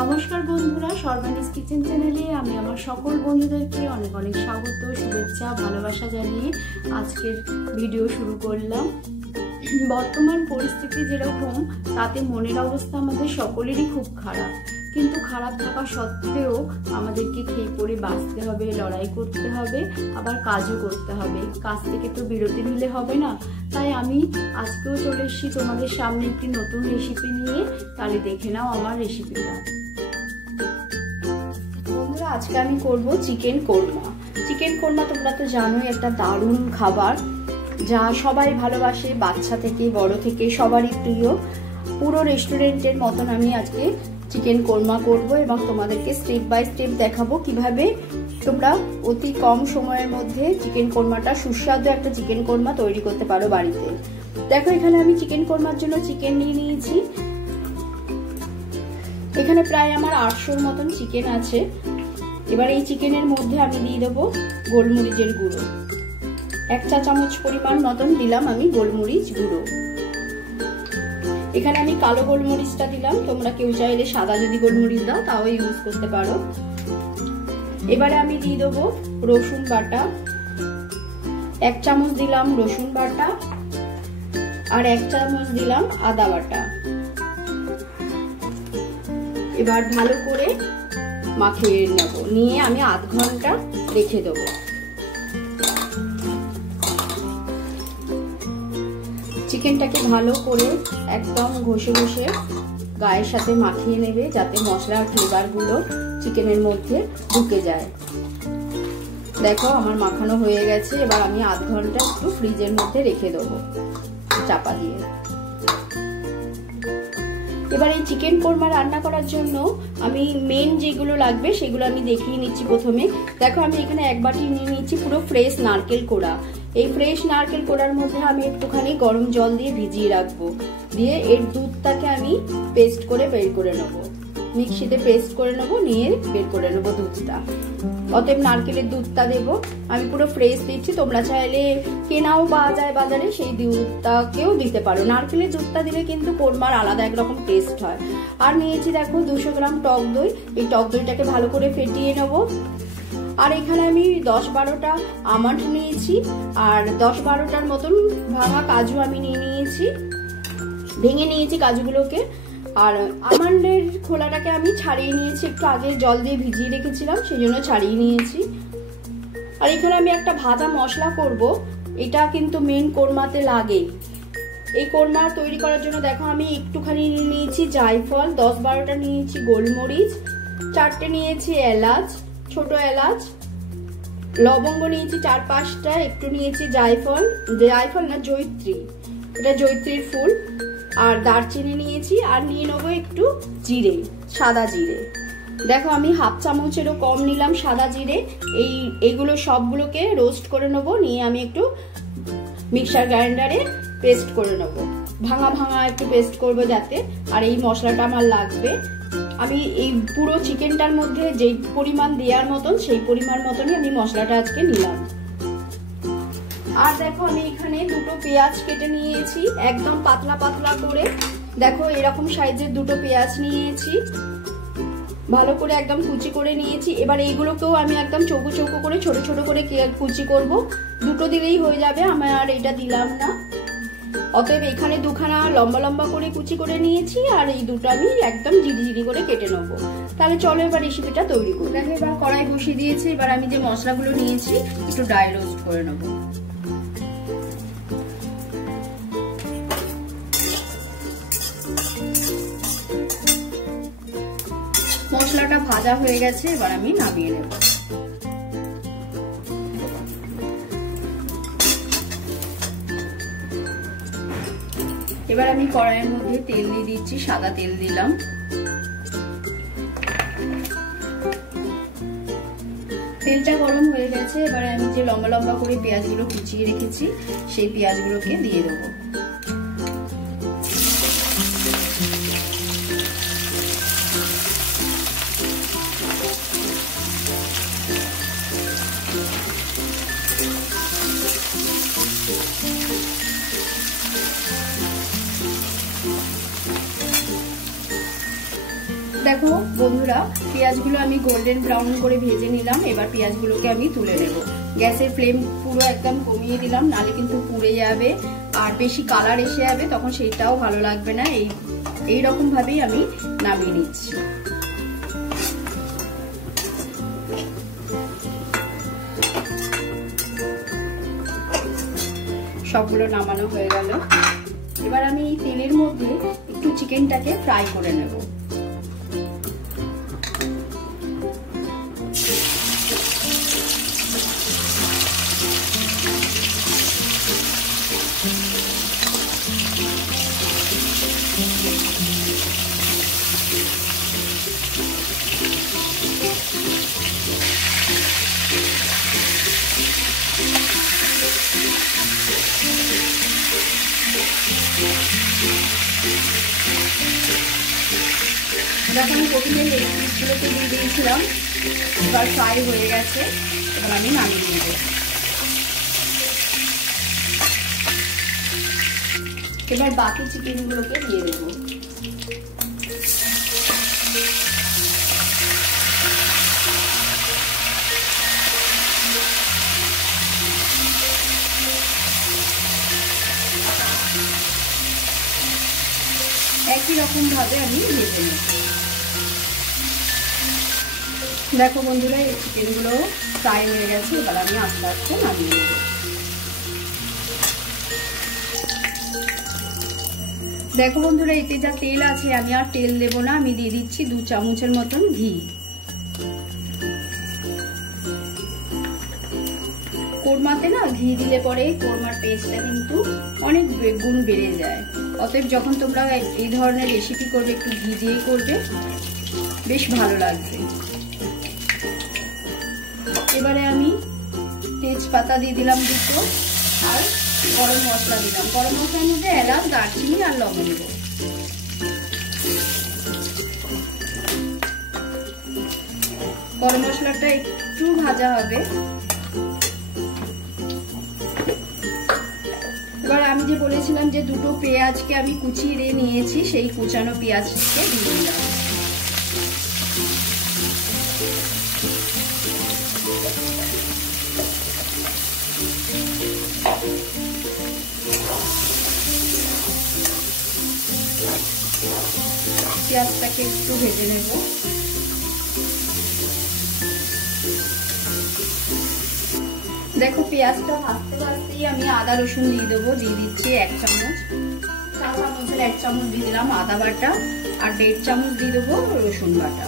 নমস্কার বন্ধুরা, সর্বানিস কিচেন চ্যানেলে আমি আমার সকল বন্ধুদেরকে অনেক অনেক স্বাগত, শুভেচ্ছা, ভালোবাসা জানিয়ে আজকের ভিডিও শুরু করলাম। বর্তমান পরিস্থিতি যেরকম, তাতে মনের অবস্থা আমাদের সকলেরই খুব খারাপ, কিন্তু খারাপ থাকা সত্ত্বেও আমাদেরকে খেয়ে পড়ে বাঁচতে হবে, লড়াই করতে হবে, আবার কাজও করতে হবে। কাজ থেকে তো বিরতি নিলে হবে না। তাই আমি আজকেও চলে এসেছি তোমাদের সামনে একটি নতুন রেসিপি নিয়ে। তাহলে দেখে নাও আমার রেসিপিটা। বন্ধুরা, আজকে আমি করব চিকেন কোরমা। চিকেন কোরমা তোমরা তো জানোই, একটা দারুণ খাবার যা সবাই ভালোবাসে, বাচ্চা থেকে বড় থেকে সবারই প্রিয়। পুরো রেস্টুরেন্টের মতন আমি আজকে চিকেন কোরমা করব এবং তোমাদেরকে স্টেপ বাই স্টেপ দেখাবো কিভাবে তোমরা অতি কম সময়ের মধ্যে চিকেন কোরমাটা, সুস্বাদু একটা চিকেন কোরমা তৈরি করতে পারো বাড়িতে। দেখো, এখানে আমি চিকেন কোরমার জন্য চিকেন নিয়ে নিয়েছি। এখানে প্রায় আমার 800-র মতন চিকেন আছে। এবার এই চিকেনের মধ্যে আমি দিয়ে দেবো গোলমরিচের গুঁড়ো। 1 চা চামচ পরিমাণ মতন দিলাম আমি গোলমরিচ গুঁড়ো। এখানে আমি কালো গোলমরিচটা দিলাম, তোমরা কেউ চাইলে সাদা যদি গোলমরিচ দাও তাও ইউজ করতে পারো। এবারে আমি দিয়ে দেবো রসুন বাটা। 1 চামচ দিলাম রসুন বাটা আর 1 চামচ দিলাম আদা বাটা। এবার ভালো করে মাখিয়ে নেব, নিয়ে আমি আধ ঘন্টা রেখে দেবো। চিকেনটাকে ভালো করে একদম ঘষে ঘষে গায়ের সাথে মাখিয়ে নেবে, যাতে মশলার ফ্লেভারগুলো চিকেনের মধ্যে ঢুকে যায়। দেখো, আমার মাখানো হয়ে গেছে। এবার আমি আধ ঘন্টা একটু ফ্রিজের মধ্যে রেখে দেবো চাপা দিয়ে। এবার এই চিকেন কোরমা রান্না করার জন্য আমি মেন যেগুলো লাগবে সেগুলো আমি দেখিয়ে নিচ্ছি। প্রথমে দেখো, আমি এখানে 1 বাটি নিয়ে নিচ্ছি পুরো ফ্রেশ নারকেল কোড়া। এই ফ্রেশ নারকেল কোড়ার মধ্যে আমি একটুখানি গরম জল দিয়ে ভিজিয়ে রাখবো, দিয়ে এর দুধটাকে আমি পেস্ট করে বের করে নেবো, মিক্সিতে পেস্ট করে নেবো, নিয়ে বের করে নেবো দুধটা। অতএব নারকেলের দুধটা দেবো, আমি পুরো ফ্রেশ দিচ্ছি। তোমরা চাইলে কেনাও পাওয়া যায় বাজারে, সেই দুধটাকেও দিতে পারো। নারকেলের দুধটা দিলে কিন্তু কোরমার আলাদা একরকম টেস্ট হয়। আর নিয়েছি দেখো 200 গ্রাম টক দই। এই টক দইটাকে ভালো করে ফেটিয়ে নেবো। আর এখানে আমি 10-12টা আমন্ড নিয়েছি, আর 10-12টার মতন ভাঙা কাজু আমি নিয়ে নিয়েছি, ভেঙে নিয়েছি কাজুগুলোকে। আর আমন্ডের খোলাটাকে আমি ছাড়িয়ে নিয়েছি, একটু আগে জল দিয়ে ভিজিয়ে রেখেছিলাম, সেই জন্য ছাড়িয়ে নিয়েছি। আর এখানে আমি একটা ভাজা মশলা করব, এটা কিন্তু মেন কোরমাতে লাগে। এই কোরমা তৈরি করার জন্য দেখো, আমি একটুখানি নিয়েছি জায়ফল, 10-12টা নিয়েছি গোলমরিচ, 4টে নিয়েছি এলাচ, ছোট এলাচ, লবঙ্গ নিয়েছি 4-5টা, একটু নিয়েছি জায়ফল, জায়ফল না জয়িত্রী, এটা জয়িত্রীর ফুল, আর দারচিনি নিয়েছি। আর নিয়ে নেবো একটু জিরে, সাদা জিরে। দেখো, আমি 1/2 চামচেরও কম নিলাম সাদা জিরে। এইগুলো সবগুলোকে রোস্ট করে নেবো, নিয়ে আমি একটু মিক্সার গ্রাইন্ডারে পেস্ট করে নেবো, ভাঙা ভাঙা একটু পেস্ট করবো যাতে। আর এই মশলাটা আমার লাগবে, আমি এই পুরো চিকেনটার মধ্যে যেই পরিমাণ দেওয়ার মতন সেই পরিমাণ মতনই আমি মশলাটা আজকে নিলাম। আর দেখো, আমি এখানে 2টো পেঁয়াজ কেটে নিয়েছি, একদম পাতলা পাতলা করে। দেখো, এরকম সাইজের 2টো পেঁয়াজ নিয়েছি, ভালো করে একদম কুচি করে নিয়েছি। এবার এইগুলোকেও আমি একদম চৌকো চৌকো করে ছোট ছোট করে কুচি করব। 2টো দিলেই হয়ে যাবে, আমি আর এটা দিলাম না। অতএব এখানে 2খানা লম্বা লম্বা করে কুচি করে নিয়েছি, আর এই 2টো আমি একদম ঝিরি করে কেটে নেবো। তাহলে চলো এবার রেসিপিটা তৈরি করি। দেখো, এবার কড়াই বসিয়ে দিয়েছি। এবার আমি যে মশলাগুলো নিয়েছি একটু ড্রাই রোস্ট করে নেবো। মশলাটা ভাজা হয়ে গেছে, এবার আমি নামিয়ে নেব। এবার আমি কড়াইয়ের মধ্যে তেল দিয়ে দিচ্ছি, সাদা তেল দিলাম। তেলটা গরম হয়ে গেছে, এবারে আমি যে লম্বা লম্বা করে পেঁয়াজগুলো কুচিয়ে রেখেছি সেই পেঁয়াজগুলোকে দিয়ে দেবো। দেখো বন্ধুরা, পেঁয়াজগুলো আমি গোল্ডেন ব্রাউন করে ভেজে নিলাম। এবার পেঁয়াজগুলোকে আমি তুলে নেব। গ্যাসের ফ্লেম পুরো একদম কমিয়ে দিলাম, নালে কিন্তু পুড়ে যাবে আর বেশি কালার এসে যাবে, তখন সেইটাও ভালো লাগবে না। এই রকম ভাবেই আমি নামিয়ে নিচ্ছি। সবগুলো নামানো হয়ে গেল। এবার আমি এই তেলের মধ্যে একটু চিকেনটাকে ফ্রাই করে নেব। দেখো আমি প্রথমে লেগ পিসগুলোকে দিয়ে দিয়েছিলাম, এবার ফ্রাই হয়ে গেছে। এবার আমি নামিয়ে নেব। এবার বাকি চিকেনগুলোকে দিয়ে দেব। একই রকম ভাবে আমি ভেজে নেব। দেখো বন্ধুরা, এই চিকেনগুলো ফ্রাই হয়ে গেছে। এবার আমি আস্তে আস্তে নামিয়ে নেব। দেখো বন্ধুরা, এতে যা তেল আছে আমি আর তেল দেব না, আমি দিয়ে দিচ্ছি 2 চামচের মতন ঘি। কোরমাতে না ঘি দিলে পরে কোরমার টেস্টটা কিন্তু অনেক গুণ বেড়ে যায়। অতএব যখন তোমরা এই ধরনের রেসিপি করবে একটু ঘি দিয়ে করবে, বেশ ভালো লাগবে। এবারে আমি তেজপাতা দিয়ে দিলাম 2 আর গরম মশলা দিলাম। গরম মশলার মধ্যে এলাচ, দারচিনি আর লবঙ্গ। গরম মশলাটা একটু ভাজা হবে। এবার আমি যে বলেছিলাম যে 2টো পেঁয়াজকে আমি কুচিয়ে নিয়েছি, সেই কুচানো পেঁয়াজকে দিয়ে দিলাম। পেঁয়াজটাকে একটু ভেজে নেব। দেখো পেঁয়াজটা ভাজতে ভাজতেই আমি আদা রসুন দিয়ে দেবো। দিয়ে দিচ্ছি 1 চামচ, চা চামচের 1 চামচ দিয়ে দিলাম আদা বাটা আর 1.5 চামচ দিয়ে দেবো রসুন বাটা।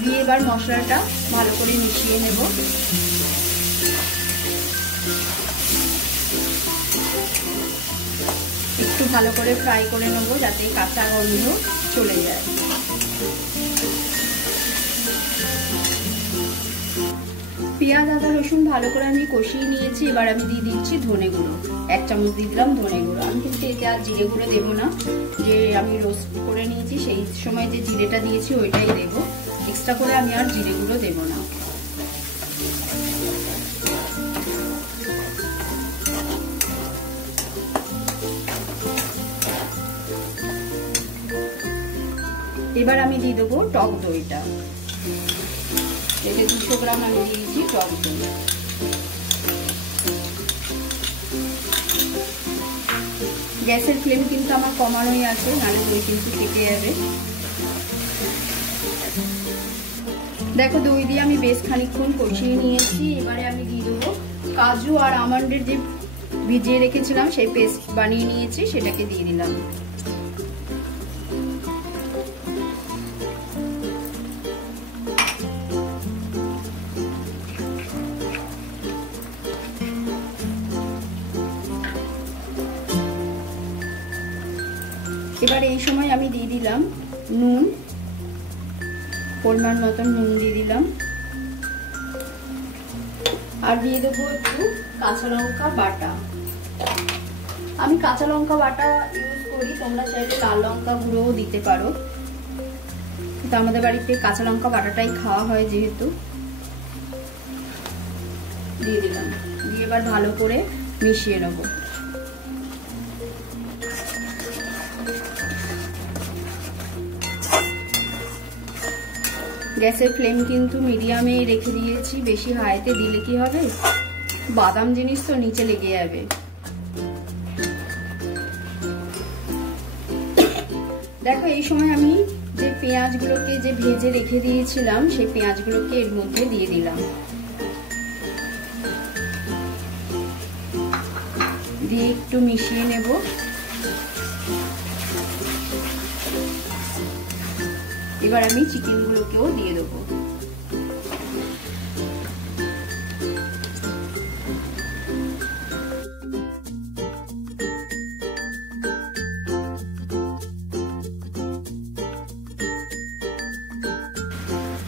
দিয়ে এবার মশলাটা ভালো করে মিশিয়ে নেব। একটু ভালো করে ফ্রাই করে নেব যাতে কাঁচা গন্ধ চলে যায়। পেঁয়াজ আদা রসুন ভালো করে আমি কষিয়ে নিয়েছি। এবার আমি দিয়ে দিচ্ছি ধনে গুঁড়ো। 1 চামচ দিয়ে দিলাম ধনে গুঁড়ো। আমি কিন্তু এতে আর জিরে গুঁড়ো দেবো না, যে আমি রোস্ট করে নিয়েছি সেই সময় যে জিরেটা দিয়েছি ওইটাই দেবো। এক্সট্রা করে আমি আর জিরে গুঁড়ো দেবো না। এবার আমি দিয়ে দেবো টক দইটা। এতে 200 গ্রাম আমি দিয়েছি টক দই। গ্যাসের ফ্লেম কিন্তু আমার কমানোই আছে, নাহলে দই কিন্তু কেটে যাবে। দেখো দই দিয়ে আমি বেশ খানিকক্ষণ কষিয়ে নিয়েছি। এবারে আমি দিয়ে দেবো কাজু আর আমন্ডের যে ভিজিয়ে রেখেছিলাম সেই পেস্ট বানিয়ে নিয়েছি, সেটাকে দিয়ে দিলাম। এবার এই সময় আমি দিয়ে দিলাম নুন, পরিমাণ মতন নুন দিয়ে দিলাম। আর দিয়ে দেবো একটু কাঁচা লঙ্কা বাটা। আমি কাঁচা লঙ্কা বাটা ইউজ করি, তোমরা চাইলে লাল লঙ্কা গুঁড়োও দিতে পারো, কিন্তু আমাদের বাড়িতে কাঁচা লঙ্কা বাটাটাই খাওয়া হয় যেহেতু। দিয়ে দিলাম, দিয়ে এবার ভালো করে মিশিয়ে নেব। গ্যাসের ফ্লেম কিন্তু মিডিয়ামে রেখে দিয়েছি, বেশি হাইতে দিলে কি হবে, বাদাম জিনিস তো নিচে লেগে যাবে। দেখো এই সময় আমি যে পেঁয়াজগুলোকে যে ভেজে রেখে দিয়েছিলাম সেই পেঁয়াজগুলোকে এর মধ্যে দিয়ে দিলাম, দিয়ে একটু মিশিয়ে নেব। এবার আমি চিকেনগুলোকেও দিয়ে দেবো।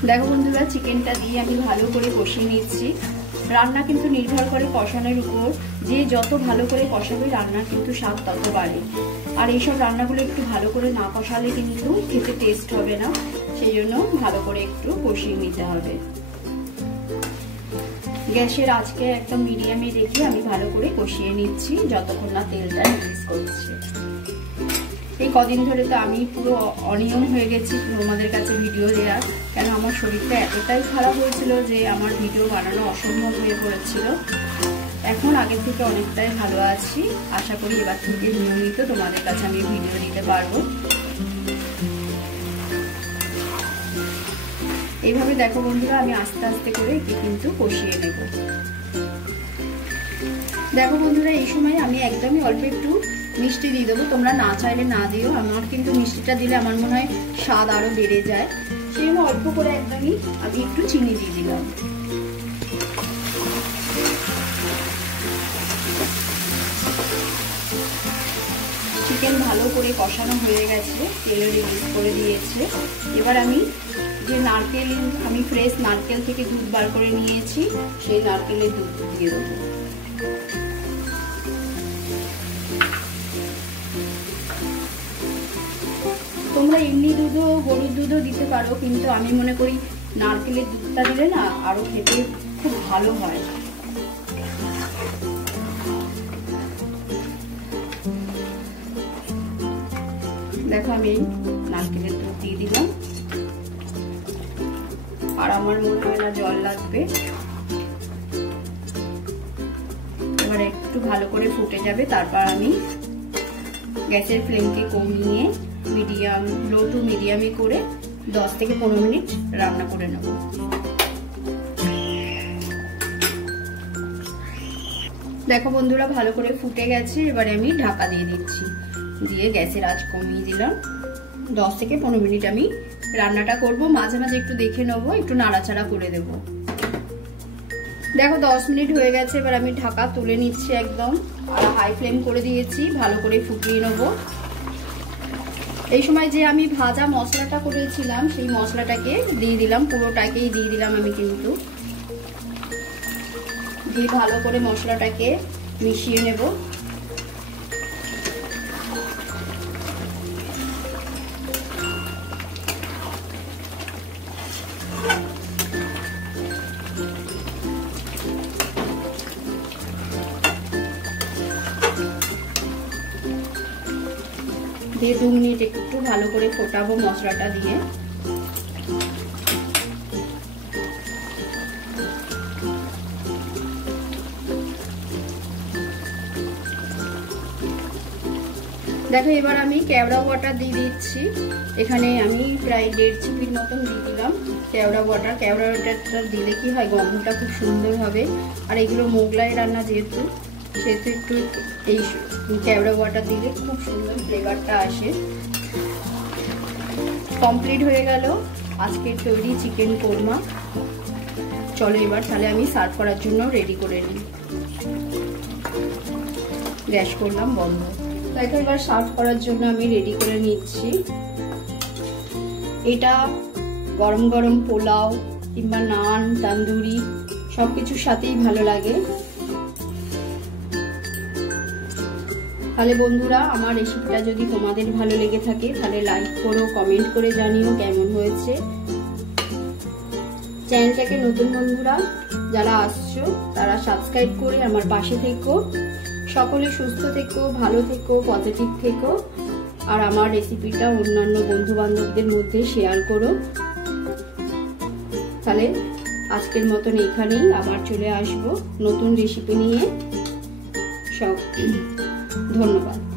দেখো বন্ধুরা, চিকেনটা দিয়ে আমি ভালো করে কষিয়ে নিচ্ছি। রান্না কিন্তু নির্ভর করে কষানোর উপর, যে যত ভালো করে কষাবে রান্নার কিন্তু স্বাদ তত বাড়ে। আর এইসব রান্নাগুলো একটু ভালো করে না কষালে কিন্তু খেতে টেস্ট হবে না, সেই জন্য ভালো করে একটু কষিয়ে নিতে হবে। গ্যাসের আঁচকে একদম মিডিয়ামে রেখে আমি ভালো করে কষিয়ে নিচ্ছি যতক্ষণ না তেলটা রিলিজ করছে। এই কদিন ধরে তো আমি পুরো অনিয়ম হয়ে গেছি তোমাদের কাছে ভিডিও দেওয়ার, কেন আমার শরীরটা এতটাই খারাপ হয়েছিল যে আমার ভিডিও বানানো অসম্ভব হয়ে পড়েছিল। এখন আগের থেকে অনেকটাই ভালো আছি, আশা করি এবার থেকে নিয়মিত তোমাদের কাছে আমি ভিডিও দিতে পারবো। এইভাবে দেখো বন্ধুরা, আমি আস্তে আস্তে করে একে কিন্তু কষিয়ে নেব। দেখো বন্ধুরা, এই সময় আমি একদমই অল্প একটু মিষ্টি দিয়ে দেবো, তোমরা না চাইলে না দিও। আমার কিন্তু মিষ্টিটা দিলে আমার মনে হয় স্বাদ আরো বেড়ে যায়, সেই জন্য অল্প করে একদমই আমি একটু চিনি দিয়ে দিলাম। চিকেন ভালো করে কষানো হয়ে গেছে, তেল রিলিজ করে দিয়েছে। এবার আমি যে নারকেল, আমি ফ্রেশ নারকেল থেকে দুধ বার করে নিয়েছি, সেই নারকেলের দুধ দিয়ে দেবো। তোমরা এমনি দুধও, গরুর দুধও দিতে পারো, কিন্তু আমি মনে করি নারকেলের দুধটা দিলে না আরো খেতে খুব ভালো হয়। দেখো আমি নারকেলের দুধ দিয়ে দিলাম, আর আমার মনে হয় না জল লাগবে। এবার একটু ভালো করে ফুটে যাবে, তারপর আমি গ্যাসের ফ্লেমকে কমিয়ে মিডিয়াম, লো টু মিডিয়ামে করে 10 থেকে 15 মিনিট রান্না করে নেব। দেখো বন্ধুরা, ভালো করে ফুটে গেছে। এবারে আমি ঢাকা দিয়ে দিচ্ছি, দিয়ে গ্যাসের আঁচ কমিয়ে দিলাম। 10 থেকে 15 মিনিট আমি রান্নাটা করব, মাঝে মাঝে একটু দেখে নেবো, একটু নাড়াচাড়া করে দেব। দেখো 10 মিনিট হয়ে গেছে, এবার আমি ঢাকা তুলে নিচ্ছি একদম, আর হাই ফ্লেম করে দিয়েছি, ভালো করে ফুটিয়ে নেব। এই সময় যে আমি ভাজা মশলাটা করেছিলাম সেই মশলাটাকে দিয়ে দিলাম, পুরোটাকেই দিয়ে দিলাম আমি কিন্তু, দিয়ে ভালো করে মশলাটাকে মিশিয়ে নেব। দিয়ে 2 মিনিট একটু ভালো করে ফোটাবো মশলাটা দিয়ে। দেখো এবার আমি কেওড়া ওয়াটার দিয়ে দিচ্ছি, এখানে আমি প্রায় 1.5 চিপির মতন দিয়ে দিলাম কেওড়া ওয়াটার। কেওড়া ওয়াটারটা দিলে কি হয়, গন্ধটা খুব সুন্দর হবে। আর এগুলো মোগলাই রান্না যেহেতু, সেহেতু একটু এই কেওড়া ওয়াটার দিলে খুব সুন্দর ফ্লেভারটা আসে। কমপ্লিট হয়ে গেল আজকের তৈরি চিকেন কোরমা। চলো এবার তাহলে আমি সার্ভ করার জন্য রেডি করে নিই। গ্যাস করলাম বন্ধ। দেখো এবার সার্ভ করার জন্য আমি রেডি করে নিচ্ছি। এটা গরম গরম পোলাও কিংবা নান, তান্দুরি সবকিছুর সাথেই ভালো লাগে। তাহলে বন্ধুরা, আমার রেসিপিটা যদি তোমাদের ভালো লেগে থাকে তাহলে লাইক করো, কমেন্ট করে জানিও কেমন হয়েছে। চ্যানেলটাকে নতুন বন্ধুরা যারা আসছো তারা সাবস্ক্রাইব করে আমার পাশে থেকো। সকলে সুস্থ থেকো, ভালো থেকো, পজিটিভ থেকো। আর আমার রেসিপিটা অন্যান্য বন্ধু বান্ধবদের মধ্যে শেয়ার করো। তাহলে আজকের মতন এখানেই আবার চলে আসবো নতুন রেসিপি নিয়ে। সব ধন্যবাদ।